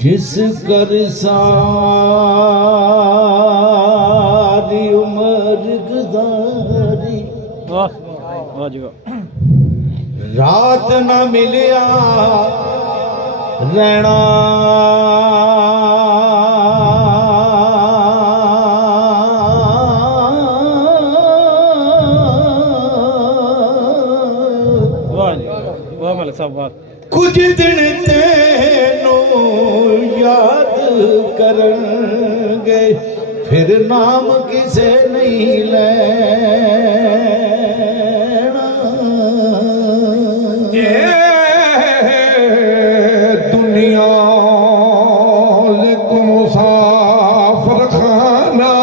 जिस कर सारी उम्र गुजारी रात न मिलिया रहना कुछ दिन तेनू याद करेंगे फिर नाम किसे नहीं लेना ये दुनिया को मुसाफिर खाना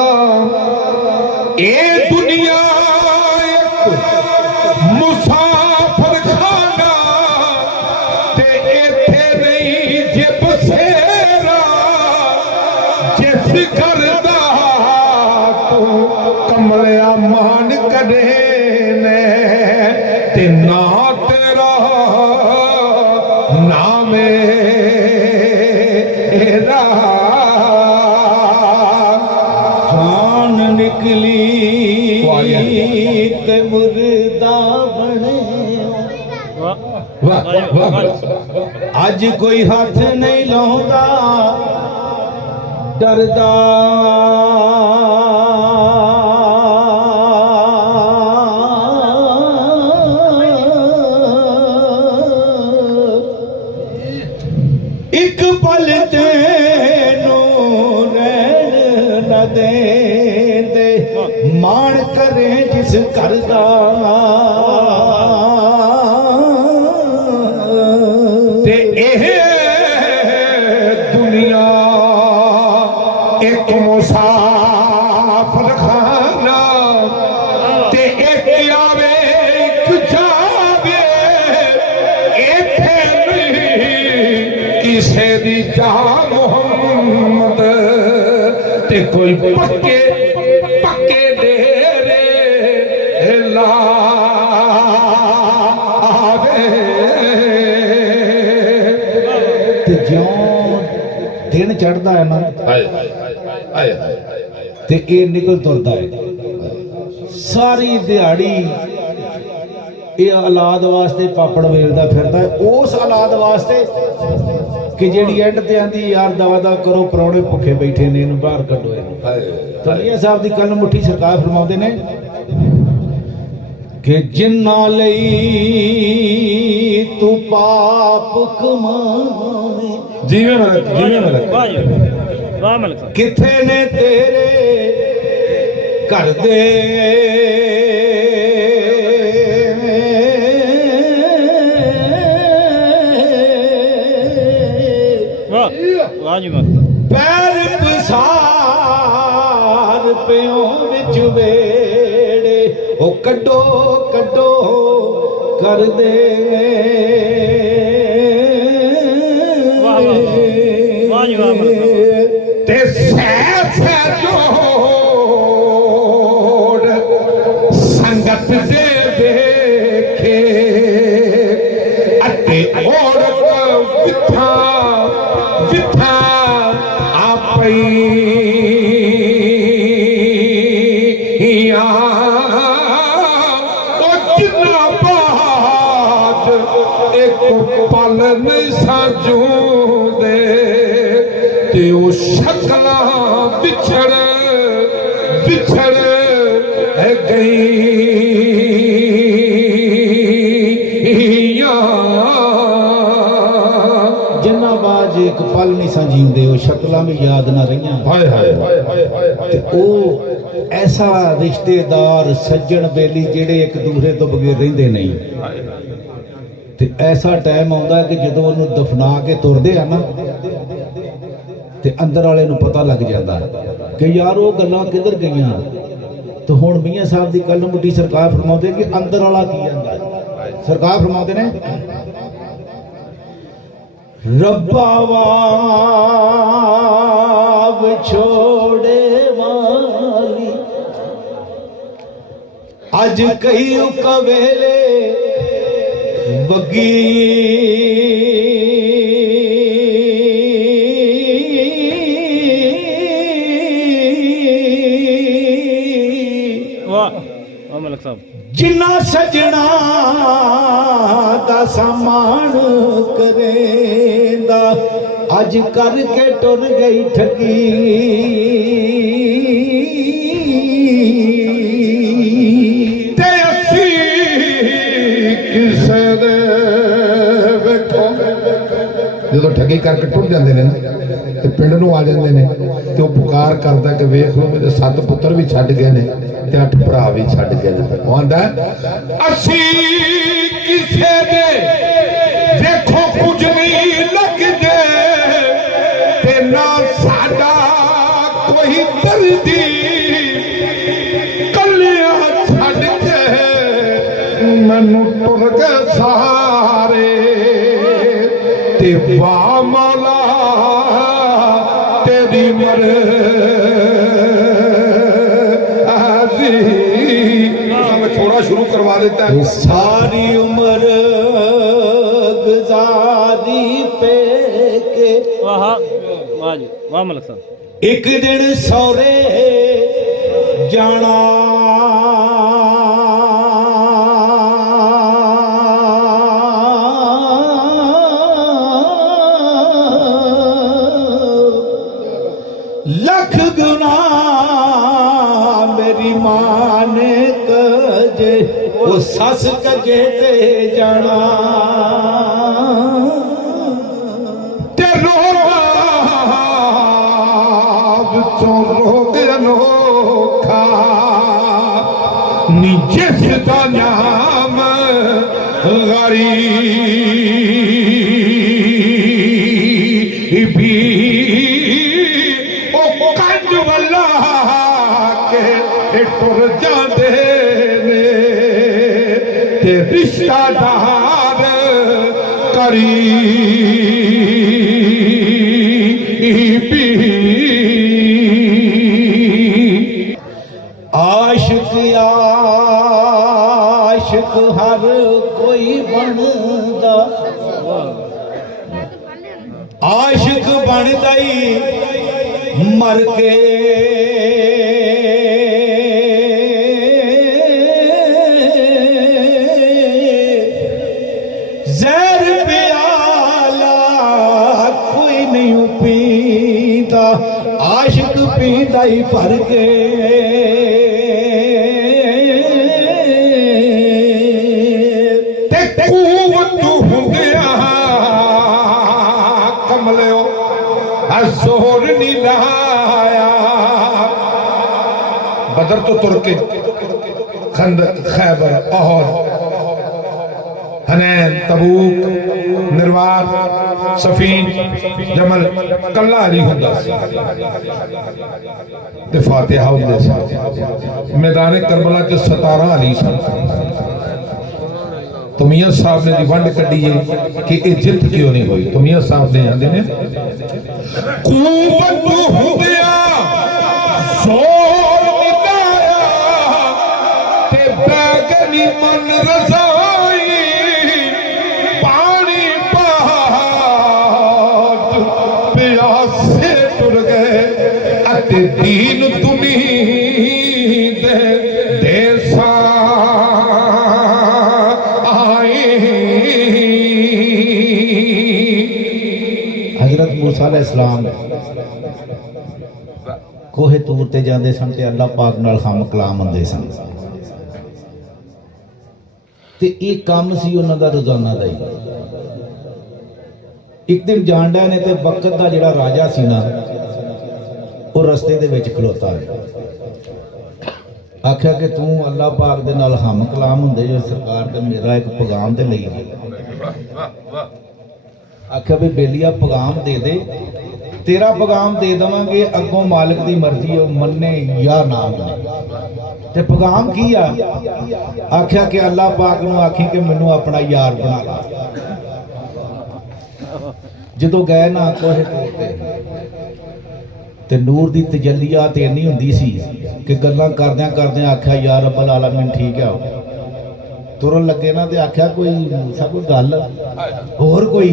ये दुनिया मुसाफिर खाना ते इत्थे नहीं जे बसेरा जिस करदा तू कमलिया मान कढे ने ते ना तेरा ना मेरा जान निकली ते मुर्दा बने अज कोई हाथ नहीं लाउंदा डरदा एक पल तेनू रहन न देंदे मान करे जिस करदा ते एह दुनिया एक मुसाफिर खाना ते एक आवे एक जावे इत्थे नहीं किसे दी जा मुहम्मद ते कोई पक्के पक्के डेरे लावे ते ज्यों दिन चढ़दा है ना ते ये निकल तुरदा है सारी दिहाड़ी ये औलाद वास्ते पापड़ वेलदा फिरदा है उस औलाद वास्ते कि जेड़ी एंड ते आंदी यार दवा दा करो परौणे भुखे बैठे ने इन्हू बाहर कढो तो मियां साहब दी कल मुट्ठी सरकार फरमाउंदे ने कि जिन्ना लई तू पाप कमावे जीवन किथे ने तेरे घर दे पैर पसार पियो विच वेड़े ओ कड्डो कड्डो कर दे ते सै जोड़ संगत दे देखे अते ओड़ विथा विथा आपई पल नहीं साजू दे ते ओ शक्ला बिछड़ बिछड़ गई जिन्ना बाज एक पल नहीं संजींदे वो शक्लां भी याद ना रहियां ते ओ ऐसा रिश्तेदार सज्जन बेली जेड़े एक दूसरे तो बगैर रहिंदे नहीं ते ऐसा टाइम आउंदा कि जदों उन्हूं दफना के तुरदे आ ना ते अंदर वाले नूं पता लग जांदा कि यार वो गल्लां किधर गईयां तो हुण मियां साहब दी कल मुट्ठी सरकार फरमाउंदे कि अंदर वाला की आंदा सरकार फरमाउंदे ने रब्बा वाव छोड़े वाली अज कई कवेले बगी जिन्ना सजना दा सामान करेंदा अज करके टुर गई ठगी ते असी किसे दे वेखो जो ठगी करके टुर जाते हैं तो पिंड नूं आ जाते हैं तो पुकार करता कि वेख लो मेरे 7 पुत्र भी छड्ड गए ने ते 8 भरा भी छड्ड गए ने आंदा असी किसे दे देखो कुछ नहीं लगदे ते ना साडा कोई दर्दी कलिया छड्ड के मैनू टुर के सहारे ते वाह मौला तेरी मर्ज़ी मैं थोड़ा शुरू करवा देता है सारी उम्र गुजारी पे के वाह जी वाह मलक साहब एक दिन सौरे जाना लख गुना मेरी मां ने कजे वो सस कजे ते जाना ते रोग अनोखा नी जिसदा नाम गरीबी टुर जाते ने ते रिश्तेदार करीबी आशिक आशिक हर कोई बनदा आशिक बनदा ही मर के जहर प्याला कोई नहीं पीता आशिक पीता ही भर के कमलियो जोर नहीं लाया बदर तो तुर के खंदक खैबर ओहद हनैन तबूक निर्वार सफीन जमल कल्ला नहीं हुंदा ते फातिहा हुंदे सी मैदान करबला च 17 अली सन तो मियां साहब ने दी वंड कड्डी है कि ये जित क्यों नहीं हुई तो मियां साहब ने आंदे ने कूवत हुंदिया जोर निलाया ते बैगनी मन रजाई पानी पात प्यासे टुर गए अते दीन तुमी दे देसा हजरत मूसा अलैहिस्सलाम कोहे तूर ते जांदे सन ते अल्लाह पाक नाल हम कलाम हुंदे सन ते ਇਹ ਕੰਮ ਸੀ ਉਹਨਾਂ ਦਾ ਰੋਜ਼ਾਨਾ ਦਾ ਹੀ ਇੱਕ ਦਿਨ ਜਾਂਡਾ ਨੇ ਤੇ ਵਕਤ ਦਾ ਜਿਹੜਾ ਰਾਜਾ ਸੀ ਨਾ ਉਹ ਰਸਤੇ ਦੇ ਵਿੱਚ ਖਲੋਤਾ ਹੈ ਆਖਿਆ ਕਿ ਤੂੰ ਅੱਲਾਹ ਪਾਕ ਦੇ ਨਾਲ ਹਮ ਕਲਾਮ ਹੁੰਦੇ ਜੋ ਸਰਕਾਰ ਤੇ ਮੇਰਾ ਇੱਕ ਪੈਗਾਮ ਤੇ ਲਈ आख्या भी बेलिया पैगाम दे दे तेरा पैगाम दे देवांगे अगों मालिक दी मर्जी है मन्ने या ना मन्ने ते पैगाम की आ आख्या कि अल्लाह पाक नूं आखी कि मैनू अपना यार बना ला जदों गए ना कोहे ते नूर दी तजल्लियात इन्नी हुंदी सी कि गल्लां करदियां करदियां आख्या या रब्बुल आलमीन ठीक है तुरन लगे ना ते आख्या कोई सब कोई गल होर कोई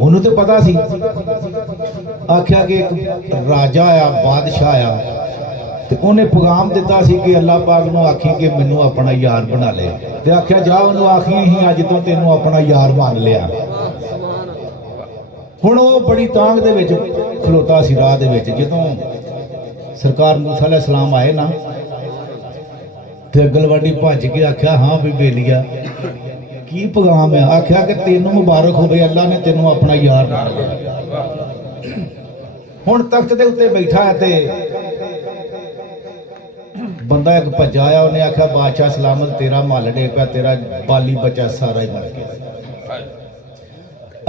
उन्होंने तो पता सी आख्या कि एक राजा आया बादशाह आया ते ਤੇ ਉਹਨੇ ਪੈਗਾਮ ਦਿੱਤਾ ਸੀ ਕਿ ਅੱਲਾਹ ਪਾਕ ਨੂੰ ਆਖੀ ਕਿ ਮੈਨੂੰ ਆਪਣਾ ਯਾਰ ਬਣਾ ਲੈ, ਤੇ ਆਖਿਆ ਜਾ ਉਹਨੂੰ ਆਖੀ ਅਸੀਂ ਅੱਜ ਤੋਂ ਤੈਨੂੰ ਆਪਣਾ ਯਾਰ ਮੰਨ ਲਿਆ। ਹੁਣ ਉਹ ਬੜੀ ਤਾਂਘ ਦੇ ਵਿੱਚ ਖਲੋਤਾ ਸੀ ਰਾਹ ਦੇ ਵਿੱਚ। ਜਦੋਂ ਸਰਕਾਰ ਮੂਸਾ ਅਲੈਹਿ ਸਲਾਮ ਆਏ ਨਾ ਤੇ ਅਗਲਵਾੜੀ ਭੱਜ ਕੇ ਆਖਿਆ ਹਾਂ ਵੀ ਬੇਲੀਆ ਕੀ ਪੈਗਾਮ ਹੈ? ਆਖਿਆ ਕਿ ਤੈਨੂੰ ਮੁਬਾਰਕ ਹੋਵੇ, ਅੱਲਾਹ ਨੇ ਤੈਨੂੰ ਆਪਣਾ ਯਾਰ ਬਣਾ ਲਿਆ। ਹੁਣ ਤਖਤ ਦੇ ਉੱਤੇ ਬੈਠਾ ਹੈ ਤੇ ਬੰਦਾ ਇੱਕ ਭੱਜਾ ਆਇਆ, ਉਹਨੇ ਆਖਿਆ ਬਾਦਸ਼ਾਹ ਸਲਾਮਤ, ਤੇਰਾ ਮਹੱਲ ਡੇ ਪਿਆ, ਤੇਰਾ ਬਾਲੀ ਬੱਚਾ ਸਾਰਾ ਹੀ ਮਰ ਗਿਆ।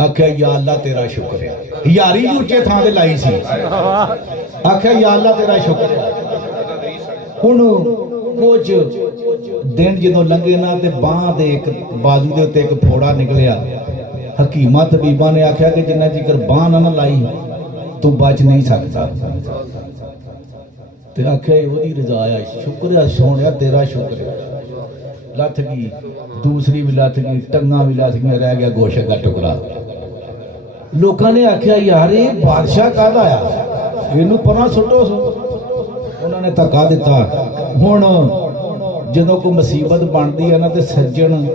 ਆਖਿਆ ਯਾ ਅੱਲਾ ਤੇਰਾ ਸ਼ੁਕਰ ਹੈ, ਯਾਰੀ ਉੱਚੇ ਥਾਂ ਤੇ ਲਾਈ ਸੀ। ਆਖਿਆ ਯਾ ਅੱਲਾ ਤੇਰਾ ਸ਼ੁਕਰ ਹੈ। ਹੁਣ ਕੁਝ ਦਿਨ ਜਦੋਂ ਲੰਘੇ ਨਾ ਤੇ ਬਾਂਹ ਦੇ ਇੱਕ ਬਾਜ਼ੂ ਦੇ ਉੱਤੇ ਇੱਕ ਫੋੜਾ ਨਿਕਲਿਆ। ਹਕੀਮਾਂ ਤਬੀਬਾਂ ਨੇ ਆਖਿਆ ਕਿ ਜਿੰਨਾ ਚਿਰ ਬਾਂਹ ਨਾ ਲਾਈ ਤੂੰ ਬਚ ਨਹੀਂ ਸਕਦਾ। ਤੇ ਆਖਿਆ ਉਹਦੀ ਰਜ਼ਾ ਆ, ਸ਼ੁਕਰ ਹੈ ਸੋਹਣਿਆ ਤੇਰਾ ਸ਼ੁਕਰ ਹੈ। ਲੱਥ ਗਈ, ਦੂਸਰੀ ਵੀ ਲੱਥ ਗਈ, ਟੰਗਾਂ ਵੀ ਲੱਥ ਗਈਆਂ, ਰਹਿ ਗਿਆ ਗੋਸ਼ਤ ਦਾ ਟੁਕੜਾ। ਲੋਕਾਂ ਨੇ ਆਖਿਆ ਯਾਰ ਇਹ ਬਾਦਸ਼ਾਹ ਕਾਹਦਾ ਆ, ਇਹਨੂੰ ਪਰਾਂ ਸੁੱਟੋ। ਉਹਨਾਂ ਨੇ ਧੱਕਾ ਦਿੱਤਾ। ਹੁਣ ਜਦੋਂ ਕੋਈ ਮੁਸੀਬਤ ਬਣਦੀ ਹੈ ਨਾ ਤੇ ਸੱਜਣ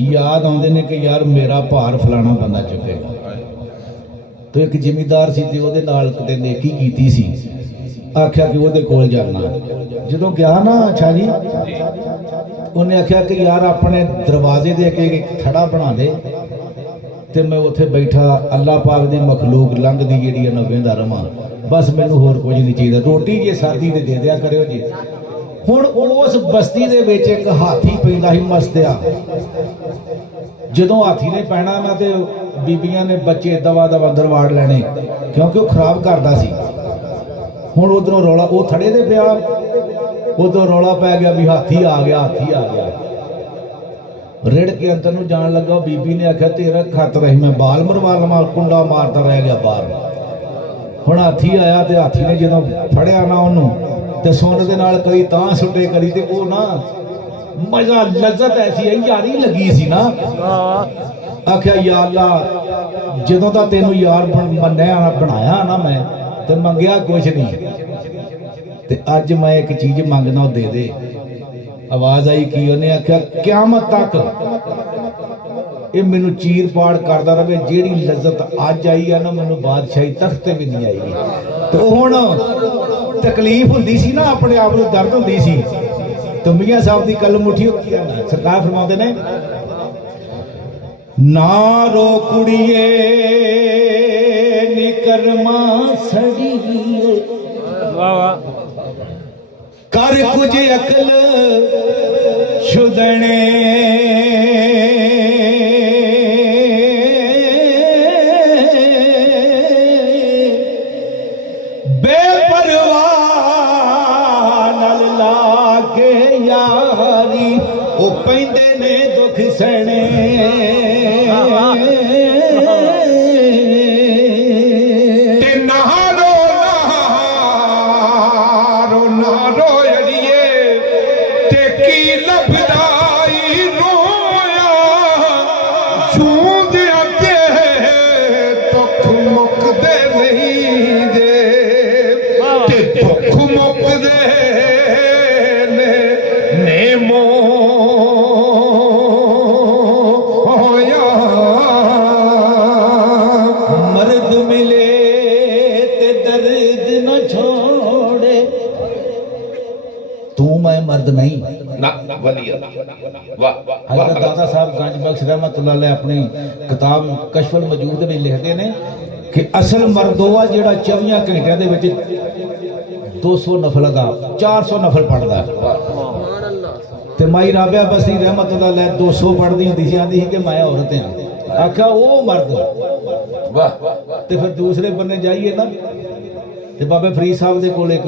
ਯਾਦ ਆਉਂਦੇ ਨੇ ਕਿ ਯਾਰ ਮੇਰਾ ਭਾਰ ਫਲਾਣਾ ਬੰਦਾ ਚੁੱਕੇਗਾ। ਤੇ ਇੱਕ ਜ਼ਿਮੀਂਦਾਰ ਸੀ ਤੇ ਉਹਦੇ ਨਾਲ ਕਿਤੇ ਨੇਕੀ ਕੀਤੀ ਸੀ, ਆਖਿਆ ਕਿ ਉਹਦੇ ਕੋਲ ਜਾਣਾ। ਜਦੋਂ ਗਿਆ ਨਾ ਅੱਛਾ ਜੀ, ਉਹਨੇ ਆਖਿਆ ਕਿ ਯਾਰ ਆਪਣੇ ਦਰਵਾਜ਼ੇ ਦੇ ਅੱਗੇ ਇੱਕ ਥੜਾ ਬਣਾ ਦੇ ਤੇ ਮੈਂ ਉੱਥੇ ਬੈਠਾ ਅੱਲਾਹ ਪਾਕ ਦੀ ਮਖਲੂਕ ਲੰਘਦੀ ਜਿਹੜੀ ਹੈ ਨਾ ਵੇਂਦਾ ਰਵਾਂ, ਬਸ ਮੈਨੂੰ ਹੋਰ ਕੁਝ ਨਹੀਂ ਚਾਹੀਦਾ। ਰੋਟੀ ਜੇ ਸਰਦੀ ਦੇ ਦਿਆ ਕਰਿਓ ਜੀ। ਹੁਣ ਉਸ ਬਸਤੀ ਦੇ ਵਿੱਚ ਇੱਕ ਹਾਥੀ ਪੈਂਦਾ ਸੀ ਮਸਤਿਆ। ਜਦੋਂ ਹਾਥੀ ਨੇ ਪੈਣਾ ਨਾ ਤੇ ਬੀਬੀਆਂ ਨੇ ਬੱਚੇ ਦਵਾ ਦਵਾ ਅੰਦਰ ਵਾੜ ਲੈਣੇ, ਕਿਉਂਕਿ ਉਹ ਖਰਾਬ ਕਰਦਾ ਸੀ। ਹੁਣ ਉਧਰੋਂ ਰੌਲਾ, ਉਹ ਥੜੇ ਦੇ ਪਿਆ, ਉਧਰੋਂ ਰੌਲਾ ਪੈ ਗਿਆ ਵੀ ਹਾਥੀ ਆ ਗਿਆ, ਹਾਥੀ ਆ ਗਿਆ। ਰਿੜ ਕੇ ਅੰਦਰ ਨੂੰ ਜਾਣ ਲੱਗਾ, ਬੀਬੀ ਨੇ ਆਖਿਆ ਤੇਰਾ ਖਤਰਾ ਸੀ, ਮੈਂ ਬਾਲ ਮਰਵਾ ਲਵਾਂ, ਕੁੰਡਾ ਮਾਰਦਾ ਰਹਿ ਗਿਆ ਬਾਹਰ। ਹੁਣ ਹਾਥੀ ਆਇਆ ਤੇ ਹਾਥੀ ਨੇ ਜਦੋਂ ਫੜਿਆ ਨਾ ਉਹਨੂੰ ਤੇ ਸੁਣ ਦੇ ਨਾਲ ਕਦੀ ਤਾਂ ਸੁੱਟੇ ਕਦੀ ਤੇ ਉਹ ਨਾ ਮਜ਼ਾ ਲਜ਼ਤ ਐਸੀ ਹੈ ਯਾਰੀ ਲੱਗੀ ਸੀ ਨਾ। ਆਖਿਆ ਯਾ ਅੱਲਾ ਜਦੋਂ ਦਾ ਤੈਨੂੰ ਯਾਰ ਮੰਨਿਆ ਬਣਾਇਆ ਨਾ ਮੈਂ ਤੇ ਮੰਗਿਆ ਕੁਛ ਨਹੀਂ, ਤੇ ਅੱਜ ਮੈਂ ਇੱਕ ਚੀਜ਼ ਮੰਗਣਾ ਉਹ ਦੇ ਦੇ। ਆਵਾਜ਼ ਆਈ ਕੀ? ਉਹਨੇ ਆਖਿਆ ਕਿਆਮਤ ਤੱਕ ਇਹ ਮੈਨੂੰ ਚੀਰ ਪਾੜ ਕਰਦਾ ਰਹੇ, ਜਿਹੜੀ ਲਜ਼ਤ ਅੱਜ ਆਈ ਆ ਨਾ ਮੈਨੂੰ ਬਾਦਸ਼ਾਹੀ ਤਖਤ ਤੇ ਵੀ ਨਹੀਂ ਆਏਗੀ। ਤੇ ਹੁਣ ਤਕਲੀਫ ਹੁੰਦੀ ਸੀ ਨਾ, ਆਪਣੇ ਆਪ ਨੂੰ ਦਰਦ ਹੁੰਦੀ ਸੀ। ਤੇ ਮੀਆਂ ਸਾਹਿਬ ਦੀ ਕਲਮ ਉਠੀ, ਸਰਕਾਰ ਫਰਮਾਉਂਦੇ ਨੇ ਨਾ ਰੋ ਕੁੜੀਏ ਨੀ ਕਰਮਾ ਸੜੀਏ, ਵਾਹ ਵਾਹ, ਕਰ ਕੁਝ ਅਕਲ ਸ਼ੁਦਣੇ, ਬੇਪਰਵਾਹ ਨਾਲ ਲਾ ਕੇ ਯਾਰੀ ਉਹ ਪੈਂਦੇ ਨੇ ਦੁੱਖ ਸਣੇ। मर्द नहीं ना वली हज़रत दादा साहब गंज बख्श रहमतुल्लाह अलैह अपनी किताब कशफुल मजूद में लिखते हैं कि असल मर्द वो जिहड़ा 24 घंटिया दे विच 200 नफल दा 400 नफल पढ़दा ते माई राबिया बसी रहमतुल्लाह अलैह 200 पढ़दी हुंदी सी, आंदी सी कि मैं औरत हां। आखा वो मर्द वाह। ते फिर दूसरे बन्ने जाइए ना ते बाबे फरीद साहब दे कोल एक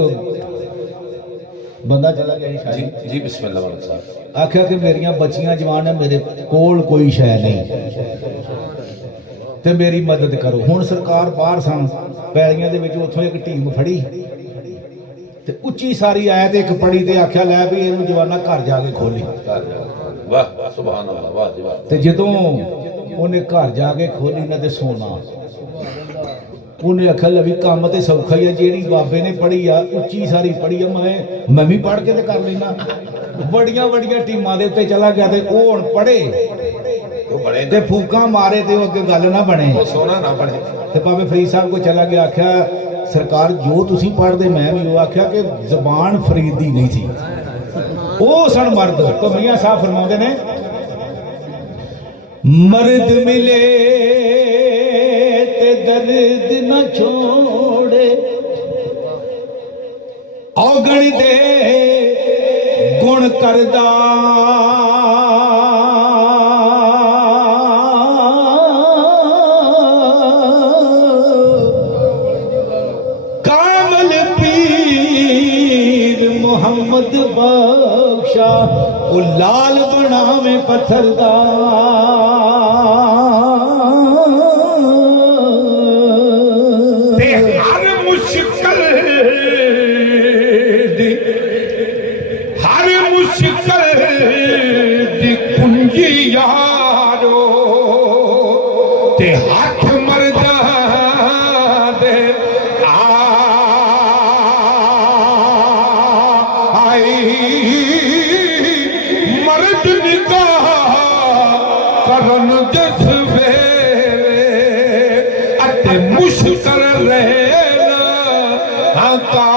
बंदा चला गया जी, जी बिस्मिल्लाह साहब। आख्या कि मेरिया बच्चियां जवान है, मेरे कोल कोई शै नहीं ते मेरी मदद करो। हुण सरकार बाहर सन पैलियां दे विच, उत्थों एक टीम फड़ी ते उच्ची सारी आयत एक पढ़ी ते आख्या लै भी इहनूं जवाना घर जाके खोली। वाह सुभान अल्लाह, वाह जी वाह। ते जदों उहने घर जाके खोली ना ते सोना ਉਹਨੇ ਆਖਿਆ ਲੈ ਵੀ ਕੰਮ ਤੇ ਸੌਖਾ ਹੀ ਆ, ਜਿਹੜੀ ਬਾਬੇ ਨੇ ਪੜ੍ਹੀ ਆ ਉੱਚੀ ਸਾਰੀ ਪੜ੍ਹੀ ਆ, ਮੈਂ ਵੀ ਪੜ੍ਹ ਕੇ ਤੇ ਕਰ ਲੈਣਾ। ਬੜੀਆਂ ਬੜੀਆਂ ਟੀਮਾਂ ਦੇ ਉੱਤੇ ਚਲਾ ਗਿਆ ਤੇ ਉਹ ਹੁਣ ਪੜ੍ਹੇ ਤੇ ਫੂਕਾਂ ਮਾਰੇ ਤੇ ਉਹ ਅੱਗੇ ਗੱਲ ਨਾ ਬਣੇ, ਸੋਹਣਾ ਨਾ ਬਣੇ। ਤੇ ਬਾਬੇ ਫਰੀਦ ਸਾਹਿਬ ਕੋਲ ਚਲਾ ਗਿਆ, ਆਖਿਆ ਸਰਕਾਰ ਜੋ ਤੁਸੀਂ ਪੜ੍ਹਦੇ ਮੈਂ ਵੀ ਉਹ, ਆਖਿਆ ਕਿ ਜ਼ਬਾਨ ਫਰੀਦ ਦੀ ਨਹੀਂ ਸੀ। ਉਹ ਸਣ ਮਰਦ। ਤਾਂ ਮੀਆਂ ਸਾਹਿਬ ਫਰਮਾਉਂਦੇ ਨੇ ਮਰਦ ਮਿਲੇ ਤੇ ਦਰਦ न छोड़े, औगण दे गुण करदा, कामल पीर मोहम्मद बख्शा, वो लाल बनावे पत्थर दा। यारो ते हाथ मरदा दे आई मर्द निगाह करन जिस वेले अते मुश्किल रहना का